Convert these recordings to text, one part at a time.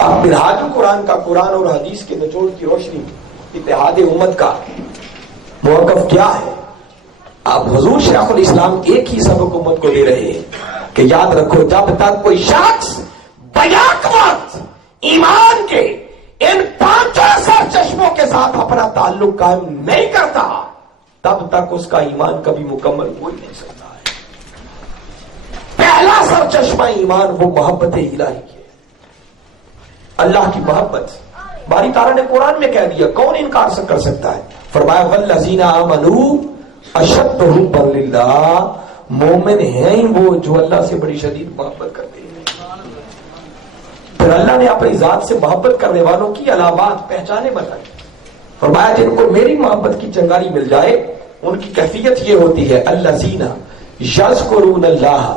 اب منہاج القرآن کا قرآن اور حدیث کے نچوڑ کی روشنی اتحاد امت کا موقف کیا ہے؟ اب حضور شیخ الاسلام ایک ہی سبق امت کو دے رہے ہیں کہ یاد رکھو، جب تک کوئی شخص بیک وقت ایمان کے ان 5 سر چشموں کے ساتھ اپنا تعلق قائم نہیں کرتا، تب تک اس کا ایمان کبھی مکمل ہو ہی نہیں سکتا ہے۔ پہلا سر چشمہ ایمان وہ محبت الہی ہے، اللہ کی محبت۔ باری تعالیٰ نے قرآن میں کہہ دیا، کون انکار کر سکتا ہے؟ فرمایا والذین آمنوا اشد حبا للہ، مومن ہیں وہ جو اللہ سے بڑی شدید محبت کرتے ہیں۔ پھر اللہ نے اپنی ذات سے محبت کرنے والوں کی علامات، پہچانے بتائی۔ فرمایا جن کو میری محبت کی چنگاری مل جائے ان کی کیفیت یہ ہوتی ہے، الذین یذکرون اللہ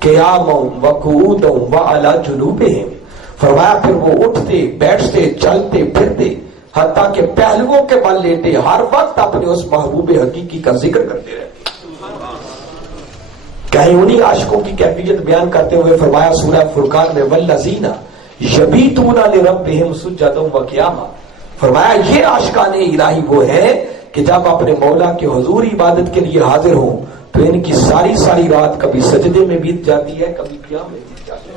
قیاما وقعودا وعلی جنوبہم۔ فرمایا پھر وہ اٹھتے بیٹھتے چلتے پھرتے حتیٰ کہ پہلوؤں کے بل لیتے ہر وقت اپنے اس محبوب حقیقی کا ذکر کرتے رہتے۔ کہیں انہی عاشقوں کی کیفیت بیان کرتے ہوئے فرمایا سورہ فرقان میں والذین یبیتون لربہم سجدا وقیاما۔ فرمایا یہ عاشقان الہی وہ ہیں کہ جب اپنے مولا کے حضور عبادت کے لیے حاضر ہوں تو ان کی ساری ساری رات کبھی سجدے میں بیت جاتی ہے، کبھی قیام میں بیت جاتی ہے۔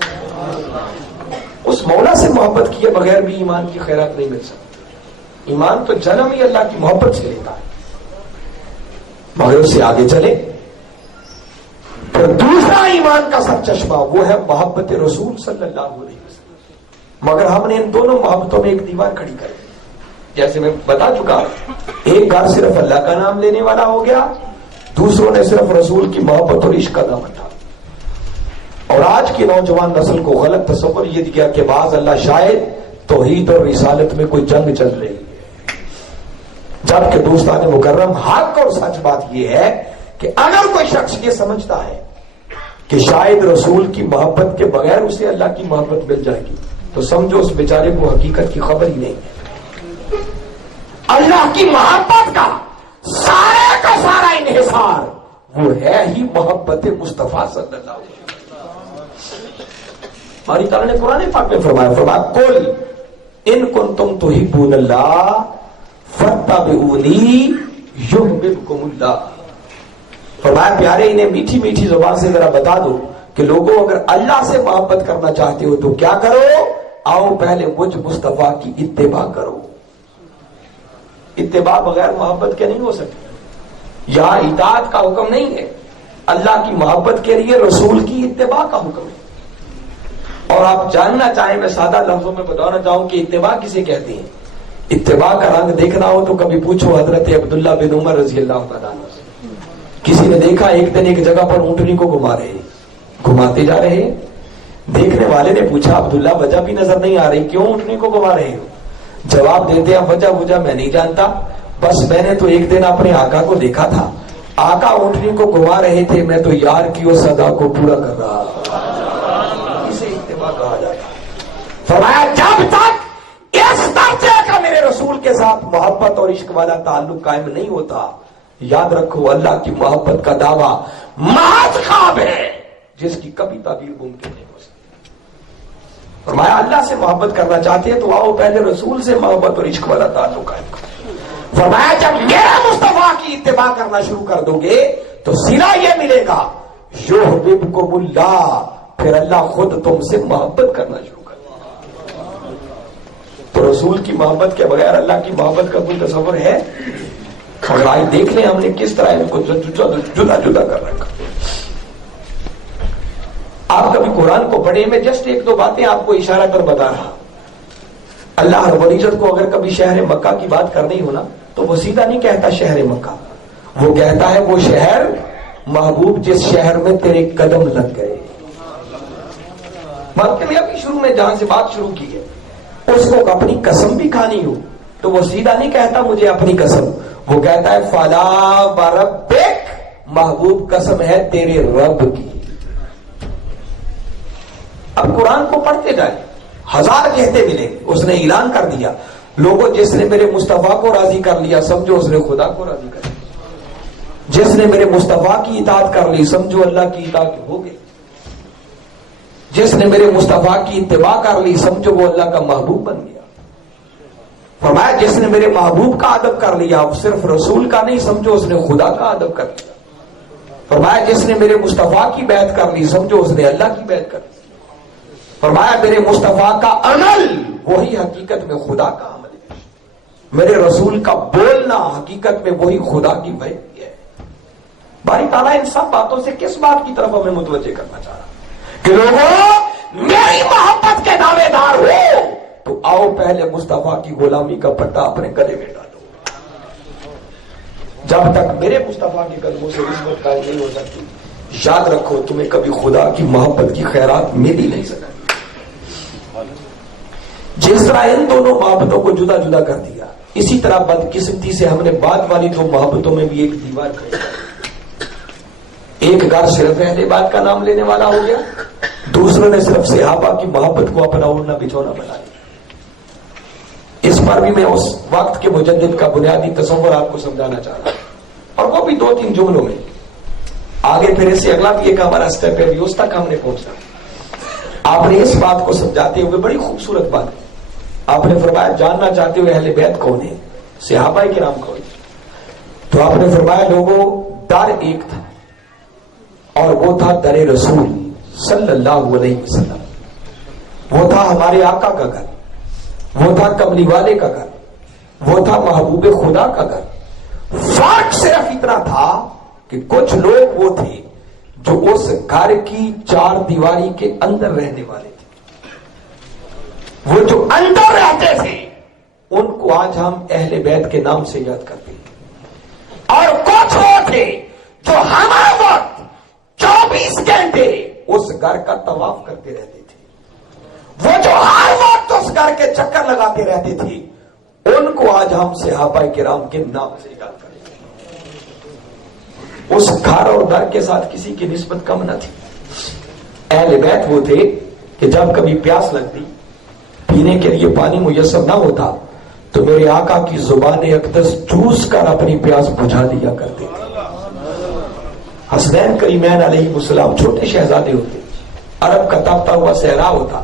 اس مولا سے محبت کیے بغیر بھی ایمان کی خیرات نہیں مل سکتی۔ ایمان تو جنم ہی اللہ کی محبت سے لیتا ہے، مگر اس سے آگے چلے۔ پھر دوسرا ایمان کا سر چشمہ وہ ہے محبت رسول صلی اللہ علیہ وسلم، مگر ہم نے ان دونوں محبتوں میں ایک دیوار کھڑی کر دی۔ جیسے میں بتا چکا، ایک گھر صرف اللہ کا نام لینے والا ہو گیا، دوسروں نے صرف رسول کی محبت اور عشق کا دامن تھا۔ اور آج کی نوجوان نسل کو غلط تصور یہ دیا کہ بعض اللہ شاید توحید اور رسالت میں کوئی جنگ چل رہی ہے، جبکہ دوستان مکرم حق اور سچ بات یہ ہے کہ اگر کوئی شخص یہ سمجھتا ہے کہ شاید رسول کی محبت کے بغیر اسے اللہ کی محبت مل جائے گی تو سمجھو اس بیچارے کو حقیقت کی خبر ہی نہیں ہے۔ اللہ کی محبت کا سارے کا سارا انحصار وہ ہے ہی محبت مصطفیٰ صلی اللہ علیہ وسلم۔ ہماری تعالیٰ نے قرآن پاک میں فرمایا قل ان کنتم تحبون اللہ فاتبعونی یحببکم اللہ۔ فرمایا پیارے انہیں میٹھی میٹھی زبان سے ذرا بتا دو کہ لوگوں اگر اللہ سے محبت کرنا چاہتے ہو تو کیا کرو، آؤ پہلے مجھ مصطفیٰ کی اتباع کرو۔ اتباع بغیر محبت کے نہیں ہو سکتی۔ یہاں اطاعت کا حکم نہیں ہے، اللہ کی محبت کے لیے رسول کی اتباع کا حکم ہے۔ اور آپ جاننا چاہیں، میں سادہ لفظوں میں بتانا چاہوں کہ اتباع کسے کہتے ہیں۔ اتباع کا رنگ دیکھنا ہو تو کبھی پوچھو حضرت عبداللہ بن عمر رضی اللہ تعالیٰ عنہ سے۔ کسی نے دیکھا ایک دن ایک جگہ پر اونٹنی کو گھماتے جا رہے، دیکھنے والے نے پوچھا عبداللہ وجہ بھی نظر نہیں آ رہی، کیوں اونٹنی کو گھما رہے ہو؟ جواب دیتے ہیں وجہ میں نہیں جانتا، بس میں نے تو ایک دن اپنے آقا کو دیکھا تھا، آقا اونٹنی کو گھما رہے تھے، میں تو یار کی وہ صدا کو پورا کر رہا۔ اسے اتباع کہا جاتا ہے۔ فرمایا جب تک اس درجے کا میرے رسول کے ساتھ محبت اور عشق والا تعلق قائم نہیں ہوتا، یاد رکھو اللہ کی محبت کا دعویٰ محض خواب ہے جس کی کبھی تعبیر ممکن نہیں ہو سکتی۔ فرمایا اللہ سے محبت کرنا چاہتے ہیں تو آؤ پہلے رسول سے محبت اور عشق والا تعلق قائم کرو۔ فرمایا جب میرے مصطفیٰ کی اتباع کرنا شروع کر دو گے تو صلہ یہ ملے گا یحببکم اللہ، پھر اللہ خود تم سے محبت کرنا شروع کر دے گا۔ تو رسول کی محبت کے بغیر اللہ کی محبت کا کوئی تصور ہے؟ اور آج دیکھ لیں ہم نے کس طرح ان کو جدا جدا کر رکھا۔ آپ کبھی قرآن کو پڑھیں، میں جسٹ ایک دو باتیں آپ کو اشارہ کر بتا رہا۔ اللہ رب العزت کو اگر کبھی شہر مکہ کی بات کرنی ہو نا تو وہ سیدھا نہیں کہتا شہر مکہ، وہ کہتا ہے وہ شہر محبوب جس شہر میں تیرے قدم لگ گئے۔ بات میں ابھی شروع میں جہاں سے بات شروع کی ہے، اس کو اپنی قسم بھی کھانی ہو تو وہ سیدھا نہیں کہتا مجھے اپنی قسم، وہ کہتا ہے فلا وربک، محبوب قسم ہے تیرے رب کی۔ اب قرآن کو پڑھتے جائیں، ہزار کہتے ملیں، اس نے اعلان کر دیا لوگوں جس نے میرے مصطفیٰ کو راضی کر لیا سمجھو اس نے خدا کو راضی کر لیا، جس نے میرے مصطفیٰ کی اطاعت کر لی سمجھو اللہ کی اطاعت ہو گئی، جس نے میرے مصطفیٰ کی اتباع کر لی سمجھو وہ اللہ کا محبوب بن گیا. فرمایا جس نے میرے محبوب کا ادب کر لیا وہ صرف رسول کا نہیں سمجھو اس نے خدا کا ادب کر لیا. فرمایا جس نے میرے مصطفیٰ کی بیعت کر لی سمجھو اس نے اللہ کی بیعت کر لی. فرمایا میرے مصطفیٰ کا عمل وہی حقیقت میں خدا کا عمل ہے. میرے رسول کا بولنا حقیقت میں وہی خدا کی بیعت ہے. باری تعالیٰ ان سب باتوں سے کس بات کی طرف ہمیں متوجہ کرنا چاہ رہا کہ لوگوں میری محبت کے دعوے دار ہو تو آؤ پہلے مصطفیٰ کی غلامی کا پٹا اپنے گلے میں ڈالو. جب تک میرے مصطفیٰ کے قدموں سے نسبت قائم نہیں ہو سکتی یاد رکھو تمہیں کبھی خدا کی محبت کی خیرات مل ہی نہیں سکتی. جس طرح ان دونوں محبتوں کو جدا جدا کر دیا اسی طرح بدقسمتی سے ہم نے بعد والی دو محبتوں میں بھی ایک دیوار کھڑی کر دی. ایک گھر صرف اہل بیت کا نام لینے والا ہو گیا, دوسروں نے صرف صحابہ کی محبت کو اپنا اوڑھنا بچھونا بنا لیا. اس پر بھی میں اس وقت کے مجدد کا بنیادی تصور آپ کو سمجھانا چاہ رہا ہوں اور وہ بھی 2-3 جملوں میں. آگے پھر اس سے اگلا بھی ایک ہمارا اسٹیپ ہے اس تک ہم نے پہنچنا. آپ نے اس بات کو سمجھاتے ہوئے بڑی خوبصورت بات آپ نے فرمایا جاننا چاہتے ہوئے اہل بیت کون ہے, صحابہ کرام کون. تو آپ نے فرمایا لوگوں در ایک تھا اور وہ تھا در رسول صلی اللہ علیہ وسلم. وہ تھا ہمارے آقا کا گھر, وہ تھا کملی والے کا گھر, وہ تھا محبوب خدا کا گھر. فرق صرف اتنا تھا کہ کچھ لوگ وہ تھے جو اس گھر کی 4 دیواری کے اندر رہنے والے تھے. وہ جو اندر رہتے تھے ان کو آج ہم اہل بیت کے نام سے یاد کرتے ہیں. اور کچھ وہ تھے جو ہمارے وقت 24 گھنٹے اس گھر کا طواف کرتے رہتے تھے. وہ جو ہر وقت اس گھر کے چکر لگاتے رہتے تھے ان کو آج ہم صحابہ کرام کے نام سے یاد کرتے ہیں. اس گھر اور گھر کے ساتھ کسی کی نسبت کم نہ تھی. اہل بیت وہ تھے کہ جب کبھی پیاس لگتی پینے کے لیے پانی میسر نہ ہوتا تو میرے آقا کی زبان اقدس چوس کر اپنی پیاس بجھا دیا کرتے تھے. حسنین کریمین علیہ السلام چھوٹے شہزادے ہوتے, عرب کا تپتا ہوا صحرا ہوتا,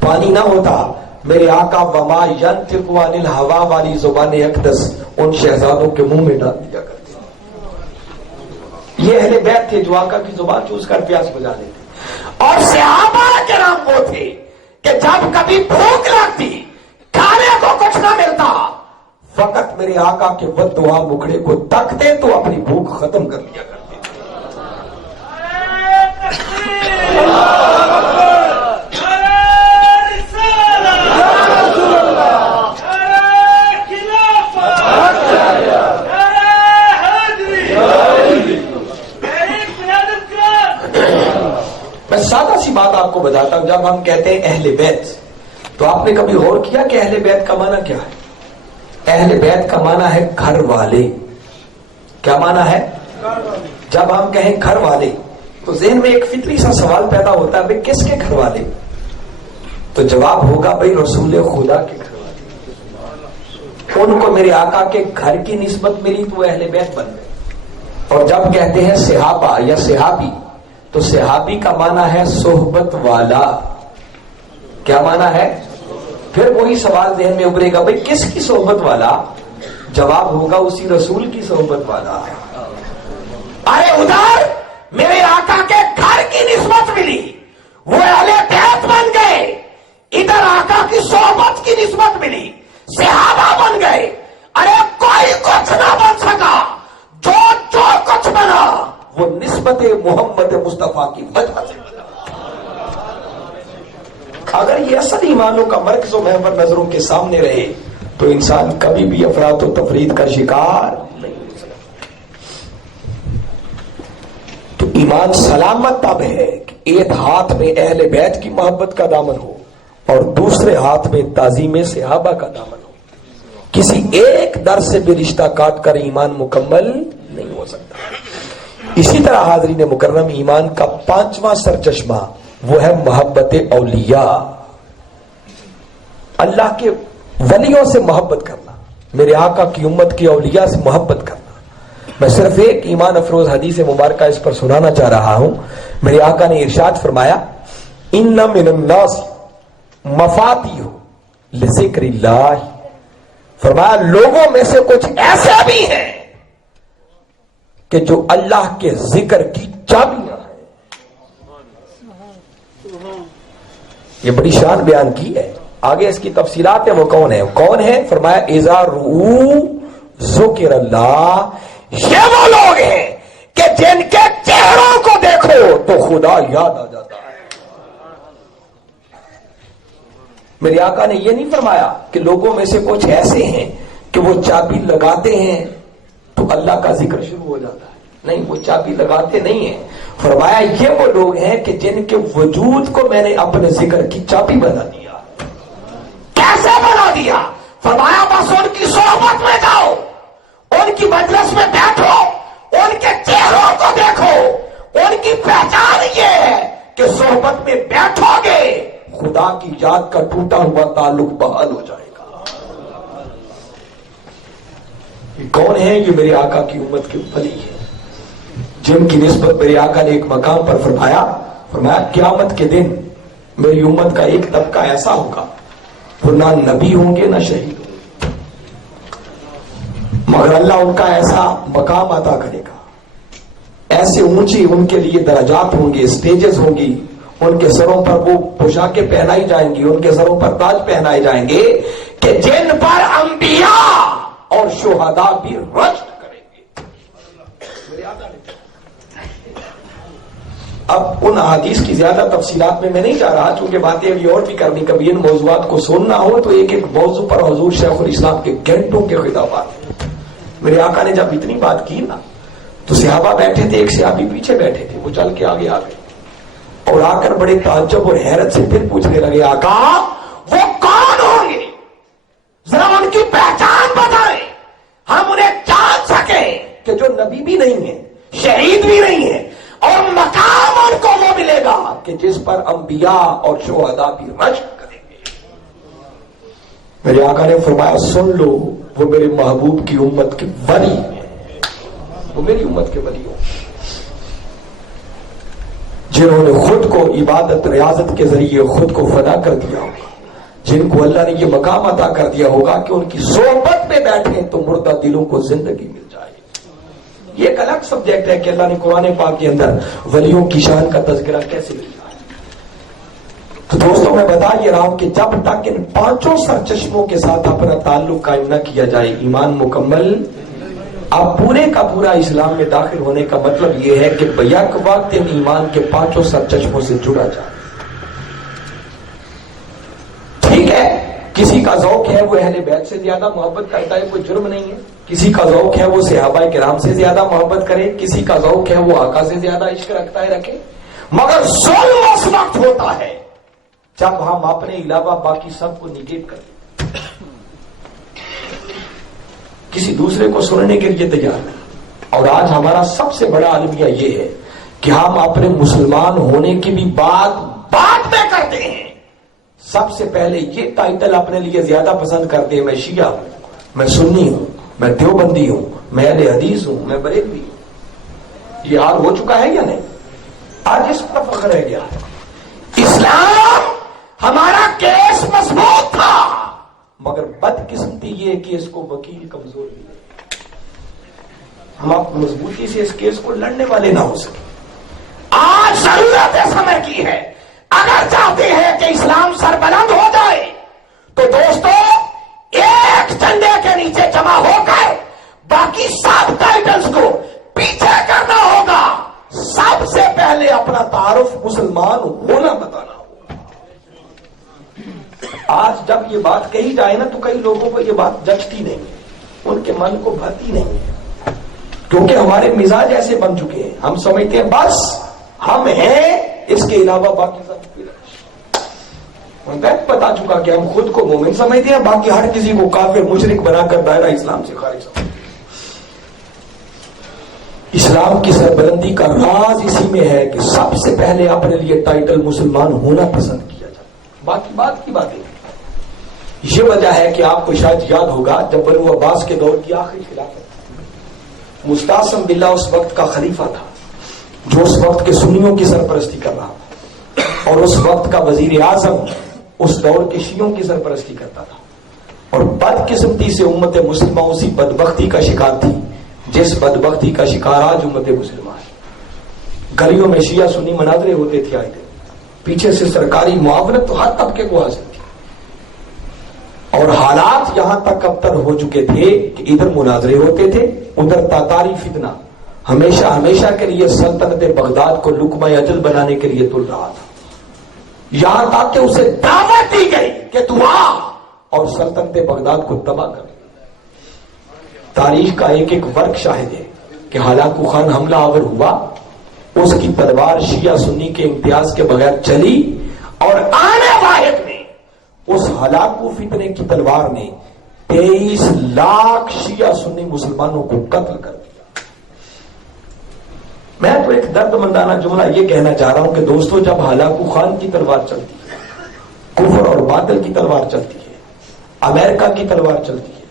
پانی نہ ہوتا, میرے آقا وما ینطق عن الہوا والی زبان اقدس ان شہزادوں کے منہ میں ڈال دیا کرتے. یہ اہل بیت تھے جو آقا کی زبان چوس کر پیاس بجھا دیتے. اور صحابہ کرام وہ تھے کہ جب کبھی بھوک لگتی کھانے کو کچھ نہ ملتا فقط میرے آقا کے بددعا مکھڑے کو تکتے تو اپنی بھوک ختم کر لیا کرتے. میں سادہ سی بات آپ کو بتاتا ہوں. جب ہم کہتے ہیں اہل بیت تو آپ نے کبھی غور کیا کہ اہل بیت کا معنی کیا ہے؟ اہل بیت کا معنی ہے گھر والے. کیا معنی ہے؟ جب ہم کہیں گھر والے تو ذہن میں ایک فطری سا سوال پیدا ہوتا ہے بھئی کس کے گھر والے؟ تو جواب ہوگا بھئی رسول خدا کے گھر والے. ان کو میرے آقا کے گھر کی نسبت ملی تو وہ اہل بیت بن گئے. اور جب کہتے ہیں صحابہ یا صحابی تو صحابی کا معنی ہے صحبت والا. کیا معنی ہے؟ پھر وہی سوال ذہن میں ابھرے گا بھئی کس کی صحبت والا؟ جواب ہوگا اسی رسول کی صحبت والا. ارے ادھر میرے آقا کے گھر کی نسبت ملی وہ اہل بیت بن گئے, ادھر آقا کی صحبت کی نسبت ملی صحابہ بن گئے. ارے کوئی کچھ نہ بن سکا, جو کچھ بنا وہ نسبت محمد مصطفیٰ کی وجہ سے بنا. اگر یہ اصل ایمانوں کا مرکز و محور نظروں کے سامنے رہے تو انسان کبھی بھی افراط و تفرید کا شکار نہیں ہو سکتا. تو ایمان سلامت تب ہے کہ ایک ہاتھ میں اہل بیت کی محبت کا دامن ہو اور دوسرے ہاتھ میں تعظیم صحابہ کا دامن ہو. کسی ایک در سے بھی رشتہ کاٹ کر ایمان مکمل نہیں ہو سکتا. اسی طرح حاضرین مکرم ایمان کا 5واں سرچشمہ وہ ہے محبت اولیاء. اللہ کے ولیوں سے محبت کرنا, میرے آقا کی امت کی اولیاء سے محبت کرنا. میں صرف ایک ایمان افروز حدیث مبارکہ اس پر سنانا چاہ رہا ہوں. میرے آقا نے ارشاد فرمایا ان من الناس مفاتیح لذکر اللہ، فرمایا لوگوں میں سے کچھ ایسے بھی ہیں کہ جو اللہ کے ذکر کی چابیاں ہیں. یہ بڑی شان بیان کی ہے. آگے اس کی تفصیلات ہیں. وہ کون ہے؟ فرمایا اذا رؤوا ذکر اللہ، یہ وہ لوگ ہیں کہ جن کے چہروں کو دیکھو تو خدا یاد آ جاتا ہے. میرے آقا نے یہ نہیں فرمایا کہ لوگوں میں سے کچھ ایسے ہیں کہ وہ چابی لگاتے ہیں تو اللہ کا ذکر شروع ہو جاتا ہے. نہیں، وہ چابی لگاتے نہیں ہیں. فرمایا یہ وہ لوگ ہیں کہ جن کے وجود کو میں نے اپنے ذکر کی چابی بنا دیا. کیسے بنا دیا؟ فرمایا بس ان کی صحبت میں جاؤ، ان کی مجلس میں بیٹھو، ان کے چہروں کو دیکھو. ان کی پہچان یہ ہے کہ صحبت میں بیٹھو گے خدا کی یاد کا ٹوٹا ہوا تعلق بحال ہو جائے گا. یہ کون ہے؟ یہ میرے آقا کی امت کے ولی ہے، جن کی نسبت میرے آقا نے ایک مقام پر فرمایا قیامت کے دن میری امت کا ایک طبقہ ایسا ہوگا وہ نہ نبی ہوں گے نہ شہید ہوں گے، مگر اللہ ان کا ایسا مقام عطا کرے گا، ایسے اونچی ان کے لیے درجات ہوں گے، اسٹیجز ہوں گی، ان کے سروں پر وہ پوشاکیں پہنائی جائیں گی، ان کے سروں پر تاج پہنائے جائیں گے کہ جن پر انبیاء اور شہداء بھی رشک کریں گے. اب ان احادیث کی زیادہ تفصیلات میں نہیں جا رہا، چونکہ باتیں ابھی اور بھی کرنی، کبھی ان موضوعات کو سننا ہو تو ایک ایک موضوع پر حضور شیخ الاسلام کے گھنٹوں کے خطابات. میرے آقا نے جب اتنی بات کی نا تو صحابہ بیٹھے تھے، ایک صحابی پیچھے بیٹھے تھے، وہ چل کے آگے آ گئے اور آ کر بڑے تعجب اور حیرت سے پھر پوچھنے لگے آقا وہ کون ہوں گے؟ ذرا ان کی پہچان بتائیں، ہم انہیں جان سکیں کہ جو نبی بھی نہیں ہے، شہید بھی نہیں ہے، اور مقام ان کو وہ ملے گا کہ جس پر انبیاء اور شہداء بھی رشک کریں گے. میرے آقا نے فرمایا سن لو، وہ میرے محبوب کی امت کے ولی ہیں، وہ میری امت کے ولی ہوں، جنہوں نے خود کو عبادت ریاضت کے ذریعے خود کو فدا کر دیا ہوگا، جن کو اللہ نے یہ مقام عطا کر دیا ہوگا کہ ان کی صحبت میں بیٹھیں تو مردہ دلوں کو زندگی مل جائے. یہ ایک الگ سبجیکٹ ہے کہ اللہ نے قرآن پاک کے اندر ولیوں کی شان کا تذکرہ کیسے کیا ہے. تو دوستوں میں بتا یہ رہا ہوں کہ جب تک ان پانچوں سرچشموں کے ساتھ اپنا تعلق قائم نہ کیا جائے ایمان مکمل. اب پورے کا پورا اسلام میں داخل ہونے کا مطلب یہ ہے کہ بیک وقت ایمان کے پانچوں سرچشموں سے جڑا جائے. ٹھیک ہے، کسی کا ذوق ہے وہ اہل بیت سے زیادہ محبت کرتا ہے، کوئی جرم نہیں ہے. کسی کا ذوق ہے وہ صحابہ کرام سے زیادہ محبت کرے، کسی کا ذوق ہے وہ آقا سے زیادہ عشق رکھتا ہے، رکھے. مگر ظلم اس وقت ہوتا ہے جب ہم اپنے علاوہ باقی سب کو نگیٹ کریں، کسی دوسرے کو سننے کے لیے تیار نہیں. اور آج ہمارا سب سے بڑا المیہ یہ ہے کہ ہم اپنے مسلمان ہونے کی بھی بات میں کرتے ہیں. سب سے پہلے یہ ٹائٹل اپنے لیے زیادہ پسند کرتے ہیں، میں شیعہ ہوں، میں سنی ہوں، میں دیوبندی ہوں، میں اہل حدیث ہوں، میں بریلوی ہوں. یہ حال ہو چکا ہے یا نہیں؟ آج اس پر فخر ہے کیا؟ اسلام ہمارا کیس مضبوط تھا، مگر بدقسمتی یہ کہ اس کو وکیل کمزور بھی ہے. ہم آپ مضبوطی سے اس کیس کو لڑنے والے نہ ہو سکے. آج ضرورت سمے کی ہے. اگر چاہتے ہیں کہ اسلام سربلند ہو جائے تو دوستو ایک جھنڈے کے نیچے جمع ہو کر باقی سب ٹائٹلز کو پیچھے کرنا ہوگا. سب سے پہلے اپنا تعارف مسلمان ہونا بتانا ہوگا. آج جب یہ بات کہی جائے نا تو کئی لوگوں کو یہ بات جچتی نہیں ہے، ان کے من کو بھرتی نہیں ہے، کیونکہ ہمارے مزاج ایسے بن چکے ہیں. ہم سمجھتے ہیں بس ہم ہیں، اس کے علاوہ باقی سب بتا چکا کہ ہم خود کو مومن سمجھتے ہیں، باقی ہر کسی کو کافر مشرک بنا کر دائرہ اسلام سے خارج سمجھتے ہیں. اسلام کی سربلندی کا راز اسی میں ہے کہ سب سے پہلے اپنے لیے ٹائٹل مسلمان ہونا پسند کیا جائے، باقی بات کی باتیں. یہ وجہ ہے کہ آپ کو شاید یاد ہوگا جب بنو عباس کے دور کی آخری خلافت، مستعصم باللہ اس وقت کا خلیفہ تھا جو اس وقت کے سنیوں کی سرپرستی کر رہا تھا. اور اس وقت کا وزیر اعظم اس دور کے شیعوں کی سرپرستی کرتا تھا، اور بدقسمتی سے امت مسلمہ اسی بدبختی کا شکار تھی جس بدبختی کا شکار آج امت مسلمہ ہے۔ گلیوں میں شیعہ سنی مناظرے ہوتے تھے آئے دن، پیچھے سے سرکاری معاونت تو ہر طبقے کو حاصل تھی، اور حالات یہاں تک ابتر ہو چکے تھے کہ ادھر مناظرے ہوتے تھے، ادھر تاتاری فتنہ ہمیشہ ہمیشہ کے لیے سلطنت بغداد کو لقمہ اجل بنانے کے لیے تل رہا تھا، یہاں تک کہ اسے دعوت دی گئی کہ تو آ اور سلطنت بغداد کو تباہ کر۔ تاریخ کا ایک ایک ورق شاہد ہے کہ ہلاکو خان حملہ آور ہوا، اس کی تلوار شیعہ سنی کے امتیاز کے بغیر چلی، اور آنے واحد میں اس ہلاکو فتنے کی تلوار نے 23 لاکھ شیعہ سنی مسلمانوں کو قتل کر دیا۔ میں تو ایک درد مندانہ جملہ یہ کہنا چاہ رہا ہوں کہ دوستو، جب ہلاکو خان کی تلوار چلتی ہے، کفر اور باطل کی تلوار چلتی ہے، امریکہ کی تلوار چلتی ہے،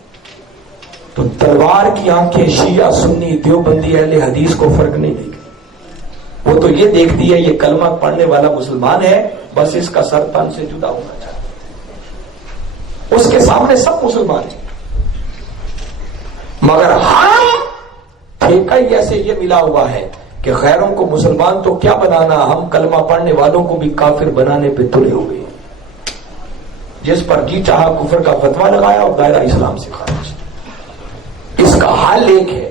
تو تلوار کی آنکھیں شیعہ سنی دیوبندی اہل حدیث کو فرق نہیں دیکھتی، وہ تو یہ دیکھتی ہے یہ کلمہ پڑھنے والا مسلمان ہے، بس اس کا سر تن سے جدا ہونا چاہیے۔ اس کے سامنے سب مسلمان ہیں، مگر ہم ٹھیکہ ہی ایسے یہ ملا ہوا ہے کہ غیروں کو مسلمان تو کیا بنانا، ہم کلمہ پڑھنے والوں کو بھی کافر بنانے پہ تلے ہو گئے، جس پر جی چاہا کفر کا فتویٰ لگایا اور دائرہ اسلام سے خارج۔ اس کا حل ایک ہے،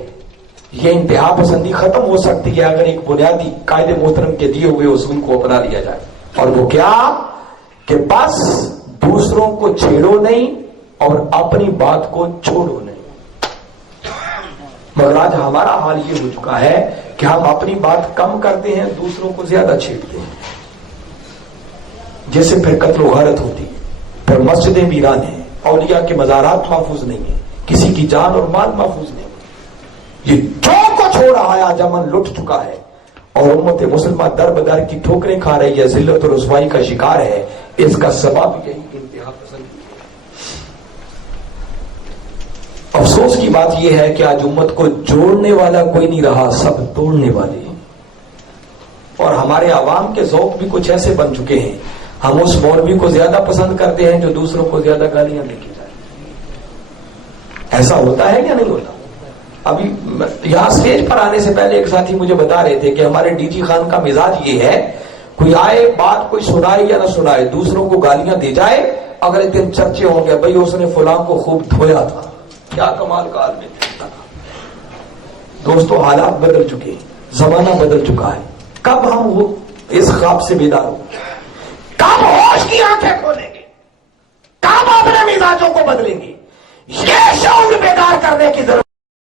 یہ انتہا پسندی ختم ہو سکتی ہے اگر ایک بنیادی قائد محترم کے دیے ہوئے اصول کو اپنا لیا جائے، اور وہ کیا کہ بس دوسروں کو چھیڑو نہیں اور اپنی بات کو چھوڑو نہیں۔ مگر آج ہمارا حال یہ ہو چکا ہے کہ ہم اپنی بات کم کرتے ہیں، دوسروں کو زیادہ چھیڑتے ہیں، جس سے پھر قتل و غارت ہوتی ہے، پھر مسجدیں ویران ہیں، اولیاء کے مزارات محفوظ نہیں ہیں، کسی کی جان اور مال محفوظ نہیں۔ یہ جو کچھ ہو رہا ہے آج امن لٹ چکا ہے، اور امت مسلمہ در بدر کی ٹھوکریں کھا رہی ہے، ذلت اور رسوائی کا شکار ہے۔ اس کا سبب یہی انتہا پسندی ہے۔ افسوس کی بات یہ ہے کہ آج امت کو جوڑنے والا کوئی نہیں رہا، سب توڑنے والے ہیں، اور ہمارے عوام کے ذوق بھی کچھ ایسے بن چکے ہیں، ہم اس مولوی کو زیادہ پسند کرتے ہیں جو دوسروں کو زیادہ گالیاں دے کے جائے۔ ایسا ہوتا ہے یا نہیں ہوتا؟ ابھی یہاں اسٹیج پر آنے سے پہلے ایک ساتھی مجھے بتا رہے تھے کہ ہمارے ڈی جی خان کا مزاج یہ ہے، کوئی آئے بات کوئی سنائے یا نہ سنائے، دوسروں کو گالیاں دے جائے، اگلے دن چرچے ہوں گے، بھائی اس نے فلاں کو خوب دھویا تھا، کیا کمال کا آدمی تھا۔ دوستو، حالات بدل چکے ہیں، زمانہ بدل چکا ہے، کب ہم وہ اس خواب سے بیدار ہوں گے؟ کب ہوش کی آنکھیں کھولیں گے؟ کب اپنے مزاجوں کو بدلیں گے؟ یہ شعور بیدار کرنے کی ضرورت